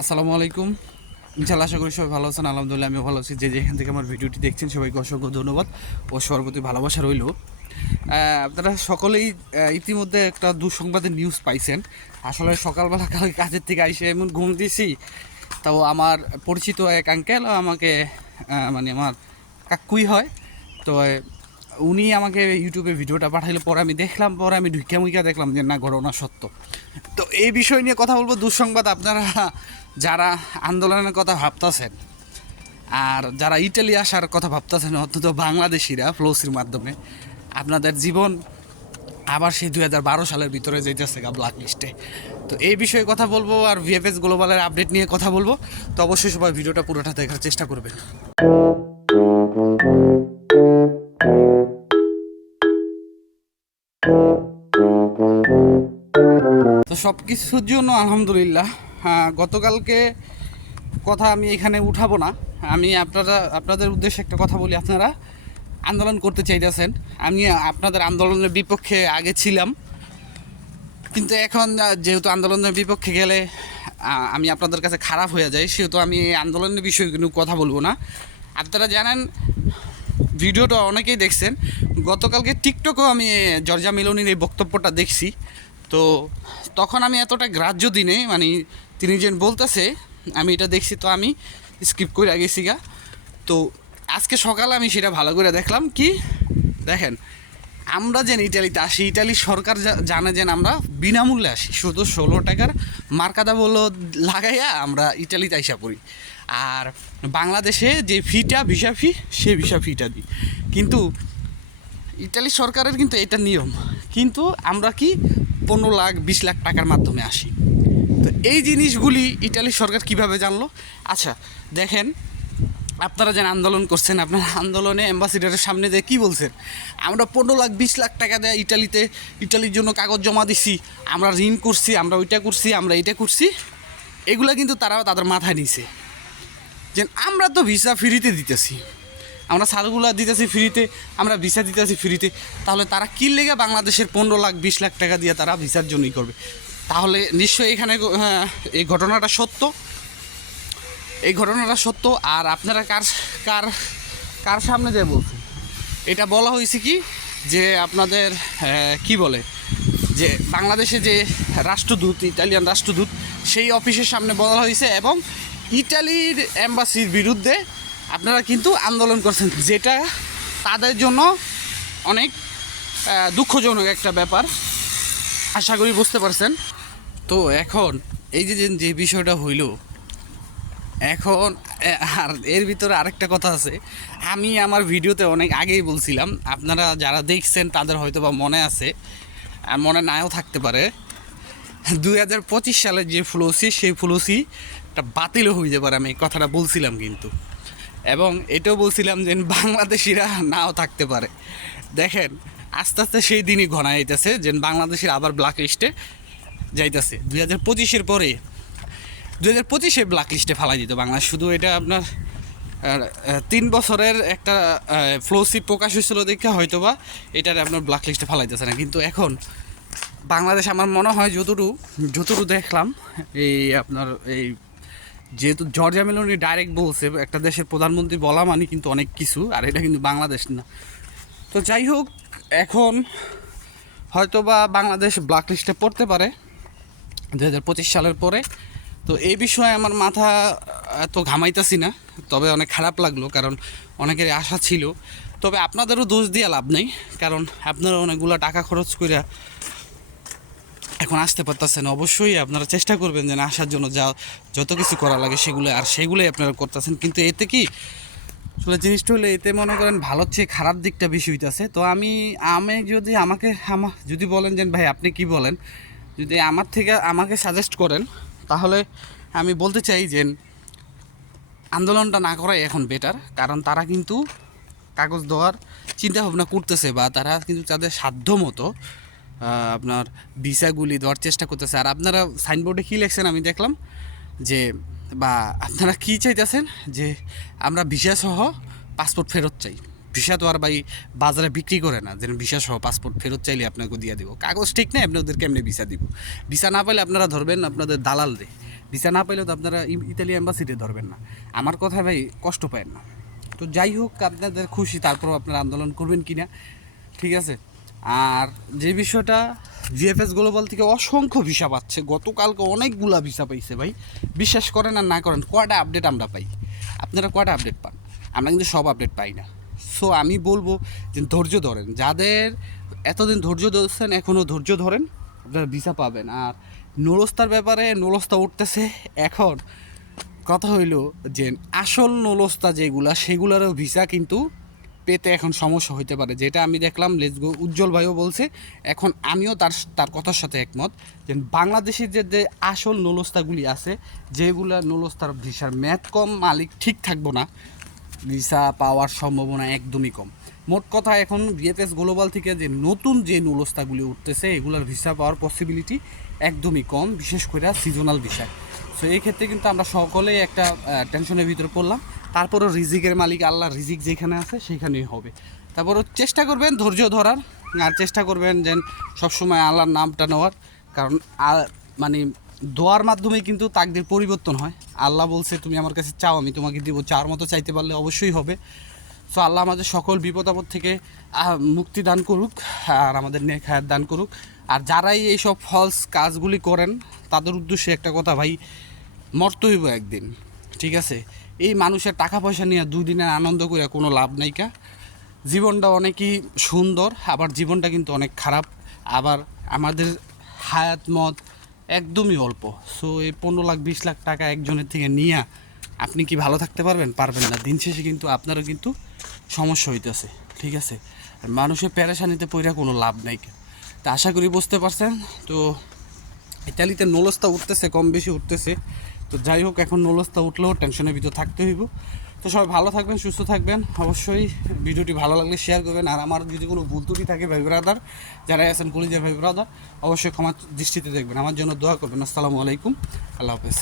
আসসালামু আলাইকুম। ইনশাআল্লাহ আশা করি সবাই ভালো আছেন। আলহামদুলিল্লাহ আমি ভালো আছি। যে যেখান থেকে আমার ভিডিওটি দেখছেন সবাইকে অসংখ্য ধন্যবাদ ও সবার প্রতি ভালোবাসা রইল। আপনারা সকলেই ইতিমধ্যে একটা দুঃসংবাদের নিউজ পাইছেন। আসলে সকালবেলা কালকে কাজের থেকে আইসে এমন ঘুম দিয়েছি, তাও আমার পরিচিত এক আঙ্কেল আমাকে মানে আমার কাকুই হয়, তো উনি আমাকে ইউটিউবে ভিডিওটা পাঠাইলে পরে আমি দেখলাম, পরে আমি ঢুকিয়া মুইকা দেখলাম যে না, ঘটনা সত্য। তো এই বিষয় নিয়ে কথা বলবো। দুঃসংবাদ, আপনারা যারা আন্দোলনের কথা ভাবতেছেন আর যারা ইটালি আসার কথা ভাবতেছেন, অন্তত বাংলাদেশিরা ফ্লোসির মাধ্যমে আপনাদের জীবন আবার সেই 2012 সালের ভিতরে যেতেছে ব্ল্যাক লিস্টে। তো এই বিষয়ে কথা বলবো আর ভিএফএস গ্লোবালের আপডেট নিয়ে কথা বলবো। তো অবশ্যই সবাই ভিডিওটা পুরোটা দেখার চেষ্টা করবেন। তো সব কিছুর জন্য আলহামদুলিল্লাহ। গতকালকে কথা আমি এখানে উঠাবো না। আমি আপনাদের উদ্দেশ্যে একটা কথা বলি। আপনারা আন্দোলন করতে চাইতেছেন, আমি আপনাদের আন্দোলনের বিপক্ষে আগে ছিলাম, কিন্তু এখন যেহেতু আন্দোলনের বিপক্ষে গেলে আমি আপনাদের কাছে খারাপ হয়ে যাই, সেহেতু আমি এই আন্দোলনের বিষয়ে কিন্তু কথা বলবো না। আপনারা জানেন, ভিডিওটা অনেকেই দেখছেন, গতকালকে টিকটকেও আমি জর্জা মেলোনির এই বক্তব্যটা দেখছি। তো তখন আমি এতটা গ্রাহ্য দিনে, মানে তিনি যে বলতেছে আমি এটা দেখছি, তো আমি স্কিপ করে গেছি গা। তো আজকে সকালে আমি সেটা ভালো করে দেখলাম। কি দেখেন, আমরা যেন ইটালিতে আসি, ইটালি সরকার জানে যেন আমরা বিনামূল্যে আসি, শুধু 16 টাকার মার্কাদা বলো লাগাইয়া আমরা ইটালিতে আইসা পড়ি। আর বাংলাদেশে যে ফিটা ভিসা ফি, সে ভিসা ফিটা দিই। কিন্তু ইটালি সরকারের কিন্তু এটা নিয়ম, কিন্তু আমরা কি 15 লাখ 20 লাখ টাকার মাধ্যমে আসি। তো এই জিনিসগুলি ইটালি সরকার কিভাবে জানলো? আচ্ছা দেখেন, আপনারা যেন আন্দোলন করছেন, আপনার আন্দোলনে অ্যাম্বাসিডারের সামনে দিয়ে কী বলছেন? আমরা 15 লাখ 20 লাখ টাকা দেয় ইটালির জন্য কাগজ জমা দিছি, আমরা ঋণ করছি, আমরা ওইটা করছি, আমরা এইটা করছি। এগুলো কিন্তু তারাও তাদের মাথায় নিছে যে আমরা তো ভিসা ফ্রিতে দিতেছি, আমরা সালগুলা দিতেছি ফ্রিতে, আমরা ভিসা দিতেছি ফ্রিতে। তাহলে তারা কী লেগে বাংলাদেশের 15 লাখ 20 লাখ টাকা দিয়ে তারা ভিসার জন্যই করবে? তাহলে নিশ্চয়ই এখানে এই ঘটনাটা সত্য, এই ঘটনাটা সত্য। আর আপনারা কার কার কার সামনে যে বলছেন? এটা বলা হয়েছে কি যে আপনাদের কি বলে যে বাংলাদেশে যে রাষ্ট্রদূত, ইটালিয়ান রাষ্ট্রদূত, সেই অফিসের সামনে বলা হয়েছে, এবং ইটালির এম্বাসির বিরুদ্ধে আপনারা কিন্তু আন্দোলন করছেন, যেটা তাদের জন্য অনেক দুঃখজনক একটা ব্যাপার। আশা করি বুঝতে পারছেন। তো এখন এই যে যে বিষয়টা হইল, এখন আর এর ভিতরে আরেকটা কথা আছে। আমি আমার ভিডিওতে অনেক আগেই বলছিলাম, আপনারা যারা দেখছেন তাদের হয়তো বা মনে আছে, মনে নাও থাকতে পারে। 2025 সালের যে ফ্লোসি, সেই ফ্লোসিটা বাতিলও হয়ে যাবে, আমি এই কথাটা বলছিলাম কিন্তু। এবং এটাও বলছিলাম যে বাংলাদেশিরা নাও থাকতে পারে। দেখেন, আস্তে আস্তে সেই দিনই ঘনাইতেছে যে বাংলাদেশের আবার ব্ল্যাক লিস্টে যাইতেছে। 2025-এর পরে 2025-এ ব্ল্যাক লিস্টে ফেলাই দিত বাংলাদেশ। শুধু এটা আপনার 3 বছরের একটা ফ্লোসি প্রকাশ হয়েছিল দেখে হয়তো বা এটার আপনার ব্ল্যাক লিস্টে ফেলাইতেছে না। কিন্তু এখন বাংলাদেশ, আমার মনে হয় যতটুকু দেখলাম, এই আপনার এই যেহেতু জর্জা মেলোনি ডাইরেক্ট বলছে, একটা দেশের প্রধানমন্ত্রী বলা মানে কিন্তু অনেক কিছু, আর এটা কিন্তু বাংলাদেশ না। তো যাই হোক, এখন হয়তো বা বাংলাদেশ ব্ল্যাক লিস্টে পড়তে পারে 2025 সালের পরে। তো এই বিষয়ে আমার মাথা এত ঘামাইতেছি না, তবে অনেক খারাপ লাগলো, কারণ অনেকের আশা ছিল। তবে আপনাদেরও দোষ দিয়ে লাভ নেই, কারণ আপনারা অনেকগুলো টাকা খরচ করে এখন আসতে পারতেছেন। অবশ্যই আপনারা চেষ্টা করবেন যেন আসার জন্য যত কিছু করা লাগে সেগুলোই আপনারা করতেছেন। কিন্তু এতে কি আসলে জিনিসটা হলে, এতে মনে করেন ভালোর চেয়ে খারাপ দিকটা বেশি হইতেছে। তো আমি যদি যদি বলেন যে ভাই আপনি কি বলেন, যদি আমাকে সাজেস্ট করেন, তাহলে আমি বলতে চাই যে আন্দোলনটা না করাই এখন বেটার। কারণ তারা কিন্তু কাগজ দেওয়ার চিন্তা ভাবনা করতেছে, বা তারা কিন্তু তাদের সাধ্য মতো আপনার ভিসাগুলি দেওয়ার চেষ্টা করতেছে। আর আপনারা সাইনবোর্ডে কী লেখছেন আমি দেখলাম, যে বা আপনারা কী চাইতেছেন যে আমরা ভিসা সহ পাসপোর্ট ফেরত চাই। ভিসা তো আর ভাই বাজারে বিক্রি করে না, যেন ভিসা সহ পাসপোর্ট ফেরত চাইলে আপনাকে দিয়ে দেবো। কাগজ ঠিক নেই, আপনাদের কেমনে ভিসা দিব? ভিসা না পেলে আপনারা ধরবেন আপনাদের দালাল রে, ভিসা না পাইলেও তো আপনারা ইতালি এম্বাসিতে ধরবেন না। আমার কথা ভাই কষ্ট পায় না। তো যাই হোক, আপনাদের খুশি, তারপরও আপনারা আন্দোলন করবেন কি না, ঠিক আছে। আর যে বিষয়টা, জিএফএস গ্লোবাল থেকে অসংখ্য ভিসা পাচ্ছে, গতকালকে অনেকগুলা ভিসা পাইছে ভাই। বিশ্বাস করেন আর না করেন, কয়টা আপডেট আমরা পাই, আপনারা কয়টা আপডেট পান? আমরা কিন্তু সব আপডেট পাই না। সো আমি বলবো যে ধৈর্য ধরেন, যাদের এতদিন ধৈর্য ধরছেন এখনও ধৈর্য ধরেন, আপনারা ভিসা পাবেন। আর নুলস্তার ব্যাপারে, নুলস্তা উঠতেছে এখন। কথা হইল যে আসল নুলস্তা যেগুলা, সেগুলোরও ভিসা কিন্তু পেতে এখন সমস্যা হইতে পারে, যেটা আমি দেখলাম লেটস গো উজ্জ্বল ভাইও বলছে। এখন আমিও তার কথার সাথে একমত যে বাংলাদেশের যে আসল নুলস্তাগুলি আছে, যেগুলা নুলস্তার ভিসার মেয়াদ কম, মালিক ঠিক থাকবো না, ভিসা পাওয়ার সম্ভাবনা একদমই কম। মোট কথা এখন ভিএফএস গ্লোবাল থেকে যে নতুন যে নুলস্তাগুলি উঠতেছে, এগুলোর ভিসা পাওয়ার পসিবিলিটি একদমই কম, বিশেষ করে সিজনাল বিষয়। সো এই ক্ষেত্রে কিন্তু আমরা সকলেই একটা টেনশনের ভিতরে পড়লাম। তারপরও রিজিকের মালিক আল্লাহ, রিজিক যেখানে আছে সেখানেই হবে। তারপরও চেষ্টা করবেন ধৈর্য ধরার, আর চেষ্টা করবেন যেন সবসময় আল্লাহর নামটা নেওয়ার, কারণ মানে দোয়ার মাধ্যমে কিন্তু তাকদির পরিবর্তন হয়। আল্লাহ বলছে তুমি আমার কাছে চাও, আমি তোমাকে দিব। চাওয়ার মতো চাইতে পারলে অবশ্যই হবে। সো আল্লাহ আমাদের সকল বিপদ আপদ থেকে মুক্তি দান করুক, আর আমাদের নেক হায়াত দান করুক। আর যারাই এইসব ফলস কাজগুলি করেন, তাদের উদ্দেশ্যে একটা কথা ভাই, মরতে হইব একদিন, ঠিক আছে। এই মানুষের টাকা পয়সা নিয়ে 2 দিনের আনন্দ করে কোনো লাভ নাইকা। জীবনটা অনেকই সুন্দর, আবার জীবনটা কিন্তু অনেক খারাপ। আবার আমাদের হায়াত মত একদমই অল্প। সো এই 15 লাখ 20 লাখ টাকা একজনের থেকে নিয়ে আপনি কি ভালো থাকতে পারবেন? পারবেন না। দিন শেষে কিন্তু আপনারও কিন্তু সমস্যা হইতেছে, ঠিক আছে। আর মানুষের পেরেশানিতে পড়ে কোনো লাভ নাই। তা আশা করি বুঝতে পারছেন। তো ইতালিতে নুলস্তা উঠতেছে, কম বেশি উঠতেছে। তো যাই হোক, এখন নুলস্তা উঠলেও টেনশনের ভিতর থাকতে হইব। তো সবাই ভালো থাকবেন, সুস্থ থাকবেন। অবশ্যই ভিডিওটি ভালো লাগলে শেয়ার করবেন। আর আমার যদি কোনো ভুল ত্রুটি থাকে ভাই ব্রাদার, যারা আছেন কলিজার ভাই ব্রাদার, অবশ্যই ক্ষমা দৃষ্টিতে দেখবেন। আমার জন্য দোয়া করবেন। আসসালামু আলাইকুম, আল্লাহ হাফেজ।